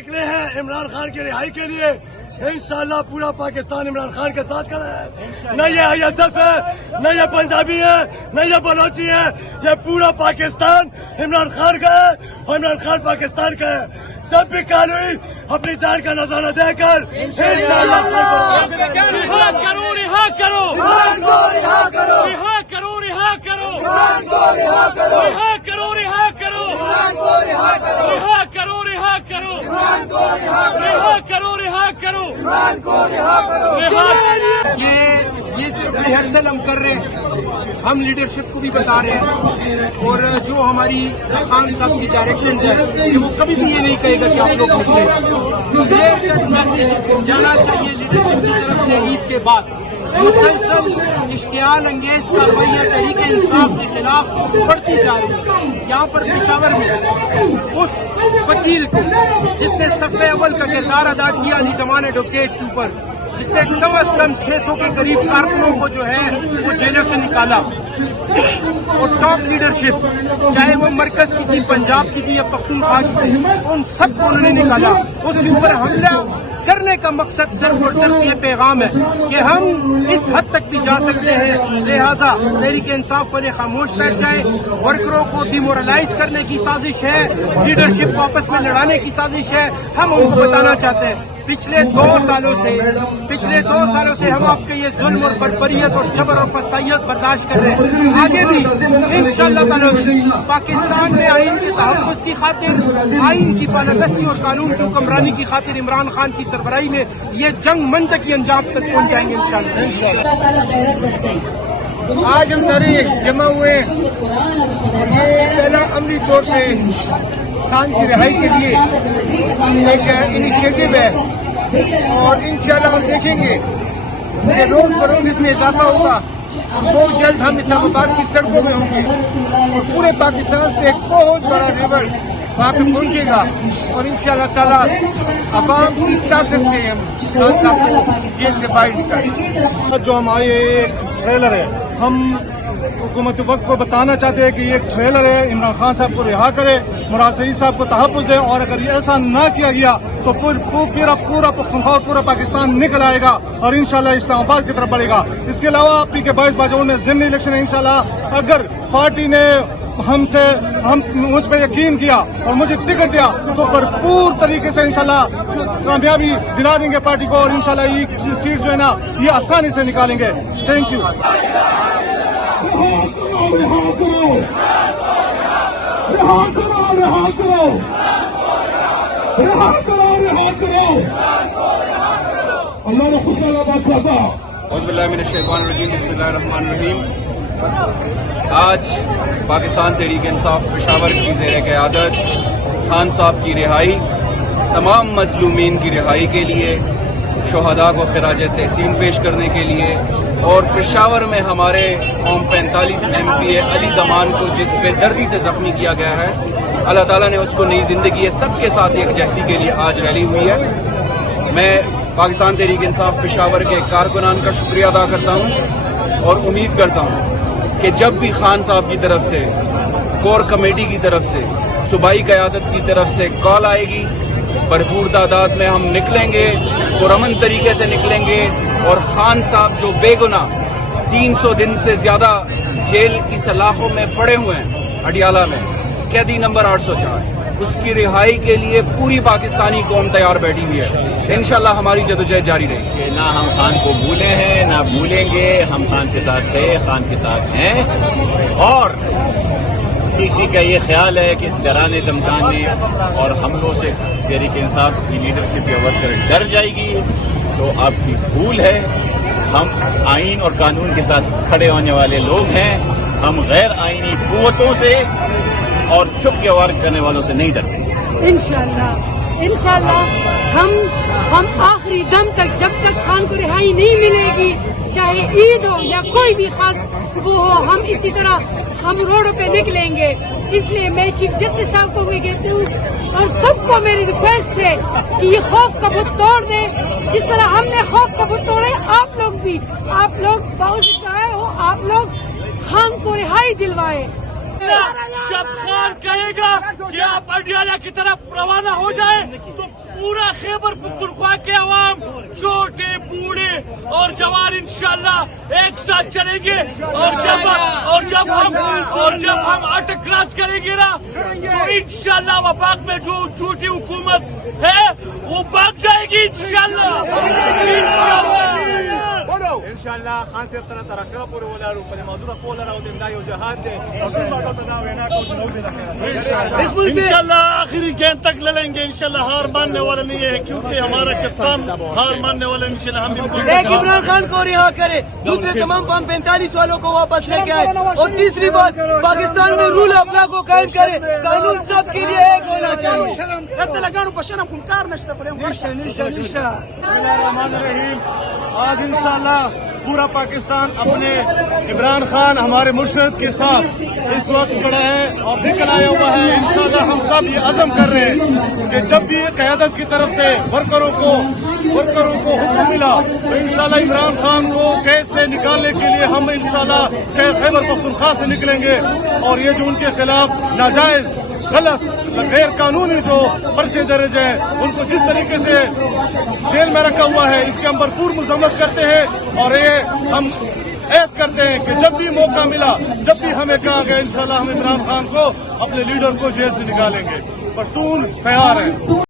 نکلے ہیں عمران خان کی رہائی کے لیے. انشاءاللہ پورا پاکستان عمران خان کے ساتھ کھڑا ہے. نہ یہ ISF ہے، نہ یہ پنجابی ہے، نہ یہ بلوچی ہے. یہ پورا پاکستان عمران خان کا ہے اور عمران خان پاکستان کا ہے. جب بھی کالوئی اپنی جان کا نذرانہ دے کر رہا کرو رہا کرو عمران کو رہا کرو، رہا کرو رہا کرو عمران کو رہا کرو، رہا کرو رہا کرو عمران کو رہا کرو، رہا کرو رہا کرو عمران کو رہا کرو، رہا کرو رہا کرو عمران کو رہا کرو. یہ صرف ریہرسل ہم کر رہے ہیں. ہم لیڈرشپ کو بھی بتا رہے ہیں اور جو ہماری خان صاحب کی ڈائریکشنز ہیں کہ وہ کبھی بھی یہ نہیں کہے گا کہ آپ لوگ نکلیں. یہ میسج جانا چاہیے لیڈرشپ کی طرف سے. عید کے بعد مسلسل اشتعال انگیز کارروائیاں تحریک انصاف کے خلاف بڑھتی جا رہی ہے. یہاں پر پشاور میں اس وکیل کو جس نے صف اول کا کردار ادا کیا علی زمان ایڈوکیٹ کے اوپر، جس نے کم از کم 600 کے قریب کارکنوں کو جو ہے وہ جیلوں سے نکالا، اور ٹاپ لیڈرشپ چاہے وہ مرکز کی تھی، پنجاب کی تھی یا پختونخوا کی تھی، ان سب کو انہوں نے نکالا. اس کے اوپر حملہ کرنے کا مقصد صرف اور صرف یہ پیغام ہے کہ ہم اس حد تک بھی جا سکتے ہیں. لہذا تحریک انصاف والے خاموش بیٹھ جائیں. ورکروں کو ڈیمورلائز کرنے کی سازش ہے، لیڈرشپ کو آپس میں لڑانے کی سازش ہے. ہم ان کو بتانا چاہتے ہیں پچھلے 2 سالوں سے ہم آپ کے یہ ظلم اور بربریت اور جبر اور فسطائیت برداشت کر رہے ہیں. آگے بھی انشاءاللہ تعالی پاکستان میں آئین کے تحفظ کی خاطر، آئین کی بالادستی اور قانون کی حکمرانی کی خاطر عمران خان کی سربراہی میں یہ جنگ منطقی انجام تک پہنچ جائیں گے انشاءاللہ. آج ہم سارے جمع ہوئے، یہ پہلا عملی طور پہ خان کی رہائی کے لیے ایک انیشیٹو ہے، اور انشاءاللہ ہم دیکھیں گے کہ روز بروز اس میں اضافہ ہوگا. بہت جلد ہم اسلام آباد کی سڑکوں میں ہوں گے اور پورے پاکستان سے ایک بہت بڑا ریور وہاں پہ پہنچے گا، اور انشاءاللہ تعالیٰ عوام کی طاقت سے ہم خان صاحب کو جیل سے باہر نکالیں. جو ہماری ایک ٹریلر ہے، ہم حکومت وقت کو بتانا چاہتے ہیں کہ یہ ٹریلر ہے. عمران خان صاحب کو رہا کرے، مراد سعید صاحب کو تحفظ دے، اور اگر یہ ایسا نہ کیا گیا تو پورا پختونخوا اور پورا پاکستان نکل آئے گا اور انشاءاللہ اسلام آباد کی طرف بڑھے گا. اس کے علاوہ PK 22 باجوڑ میں ضمنی الیکشن ہے. انشاءاللہ اگر پارٹی نے مجھ پہ یقین کیا اور مجھے ٹکٹ دیا تو بھرپور طریقے سے انشاءاللہ کامیابی دلا دیں گے پارٹی کو، اور انشاءاللہ یہ سیٹ جو ہے نا یہ آسانی سے نکالیں گے. Thank you. اعوذ باللہ من الشیطان الرجیم، بسم اللہ الرحمن الرحیم. آج پاکستان تحریک انصاف پشاور کی زیر قیادت خان صاحب کی رہائی، تمام مظلومین کی رہائی کے لیے، شہداء کو خراج تحسین پیش کرنے کے لیے، اور پشاور میں ہمارے قوم 45 MP علی زمان کو جس بے دردی سے زخمی کیا گیا ہے، اللہ تعالیٰ نے اس کو نئی زندگی ہے. سب کے ساتھ ایک جہتی کے لیے آج ریلی ہوئی ہے. میں پاکستان تحریک انصاف پشاور کے کارکنان کا شکریہ ادا کرتا ہوں اور امید کرتا ہوں کہ جب بھی خان صاحب کی طرف سے، کور کمیٹی کی طرف سے، صوبائی قیادت کی طرف سے کال آئے گی، بھرپور تعداد میں ہم نکلیں گے، پرامن طریقے سے نکلیں گے. اور خان صاحب جو بے گناہ 300 دن سے زیادہ جیل کی سلاخوں میں پڑے ہوئے ہیں، اڈیالہ میں قیدی نمبر 804، اس کی رہائی کے لیے پوری پاکستانی قوم تیار بیٹھی ہوئی ہے. انشاءاللہ ہماری جدوجہد جاری رہے گی. کہ نہ ہم خان کو بھولے ہیں نہ بھولیں گے. ہم خان کے ساتھ تھے، خان کے ساتھ ہیں، اور کسی کا یہ خیال ہے کہ ڈرانے دھمکانے اور حملوں سے تحریک انصاف کی لیڈرشپ یا ورکر ڈر جائے گی تو آپ کی بھول ہے. ہم آئین اور قانون کے ساتھ کھڑے ہونے والے لوگ ہیں. ہم غیر آئینی قوتوں سے اور چھپ کے وار کرنے والوں سے نہیں ڈرتے. انشاءاللہ ہم آخری دم تک، جب تک خان کو رہائی نہیں ملے گی، چاہے عید ہو یا کوئی بھی خاص وہ ہو، ہم اسی طرح ہم روڈوں پہ نکلیں گے. اس لیے میں چیف جسٹس صاحب کو بھی کہتی ہوں اور سب کو میری ریکویسٹ ہے کہ یہ خوف کا بت توڑ دیں. جس طرح ہم نے خوف کا بت توڑے، آپ لوگ بھی، آپ لوگ باؤ سے آئے ہو، آپ لوگ خان کو رہائی دلوائے. جب خان کہے گا کہ آپ اڈیالہ کی طرف روانہ ہو جائیں تو پورا خیبر پختونخوا کے عوام چھوٹے بوڑھے اور جوان انشاءاللہ ایک ساتھ چلیں گے اور جب ہم اٹک کراس کریں گے نا تو انشاءاللہ وفاق میں جو جھوٹی حکومت ہے وہ بھاگ جائے گی انشاءاللہ انشاءاللہ خان صاحب سره تر اخره پورې ولاړو په موضوع په لاره او د امداد یو جهاد دی او ټول باندې ته دا وینا کوو اس ملک انشاءاللہ آخری گیند تک لڑیں گے انشاءاللہ ہار ماننے والا نہیں ہے کیونکہ ہمارا کسان ہار ماننے والا انشاءاللہ ہم ایک عمران خان کو رہا کرے دوسرے تمام 45 والوں کو واپس لے کے آئے اور تیسری بات پاکستان میں رول اپنا کو قائم کرے قانون سب کے لیے ایک ہونا چاہیے بسم اللہ الرحمن الرحیم آج انشاءاللہ پورا پاکستان اپنے عمران خان ہمارے مرشد کے ساتھ اس وقت کھڑا ہے اور نکل آیا ہوا ہے. انشاءاللہ ہم سب یہ عزم کر رہے ہیں کہ جب بھی قیادت کی طرف سے ورکروں کو حکم ملا تو انشاءاللہ عمران خان کو قید سے نکالنے کے لیے ہم انشاءاللہ خیبر پختونخوا سے نکلیں گے اور یہ جو ان کے خلاف ناجائز غلط غیر قانونی جو پرچے درج ہیں ان کو جس طریقے سے جیل میں رکھا ہوا ہے اس کے ہم بھرپور مذمت کرتے ہیں اور یہ ہم عہد کرتے ہیں کہ جب بھی موقع ملا جب بھی ہمیں کہا گیا انشاءاللہ ہم عمران خان کو اپنے لیڈر کو جیل سے نکالیں گے. پشتون تیار ہیں.